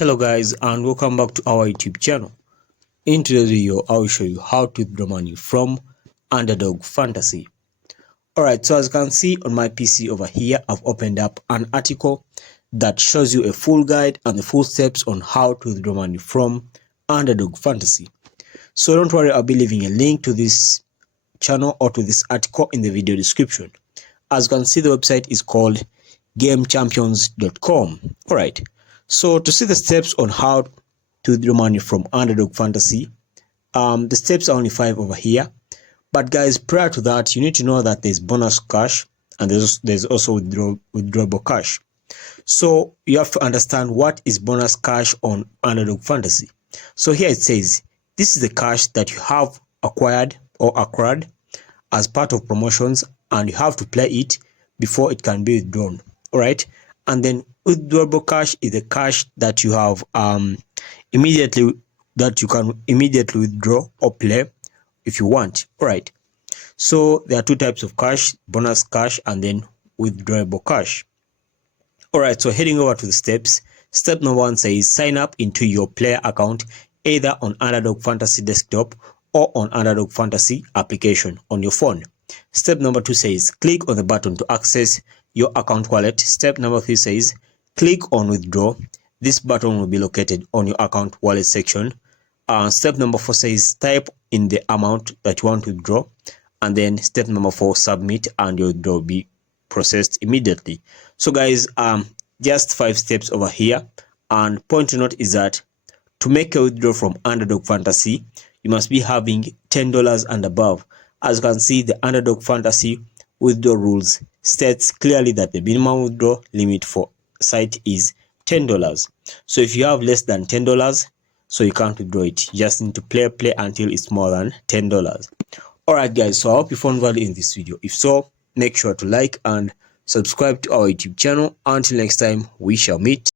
Hello guys, and welcome back to our YouTube channel. In today's video, I will show you how to withdraw money from Underdog Fantasy. Alright, so as you can see on my PC over here, I've opened up an article that shows you a full guide and the full steps on how to withdraw money from Underdog Fantasy. So don't worry, I'll be leaving a link to this channel or to this article in the video description. As you can see, the website is called gamechampions.com. Alright. So to see the steps on how to withdraw money from Underdog Fantasy, the steps are only 5 over here. But guys, prior to that, you need to know that there's bonus cash and there's also withdrawable cash. So you have to understand what is bonus cash on Underdog Fantasy. So here it says, this is the cash that you have acquired as part of promotions, and you have to play it before it can be withdrawn. All right. And then withdrawable cash is the cash that you have immediately, that you can immediately withdraw or play if you want. All right. So there are two types of cash: bonus cash and then withdrawable cash. All right. So heading over to the steps. Step number 1 says sign up into your player account either on Underdog Fantasy desktop or on Underdog Fantasy application on your phone. Step number 2 says click on the button to access your account wallet. Step number 3 says click on withdraw. This button will be located on your account wallet section. Step number 4 says type in the amount that you want to withdraw, and then step number 4, submit, and your withdrawal will be processed immediately. So guys, just 5 steps over here. And point to note is that to make a withdrawal from Underdog Fantasy, you must be having $10 and above. As you can see, the Underdog Fantasy withdrawal rules states clearly that the minimum withdrawal limit for site is $10. So if you have less than $10, so you can't withdraw it. You just need to play until it's more than $10. Alright guys, so I hope you found value in this video. If so, make sure to like and subscribe to our YouTube channel. Until next time, we shall meet.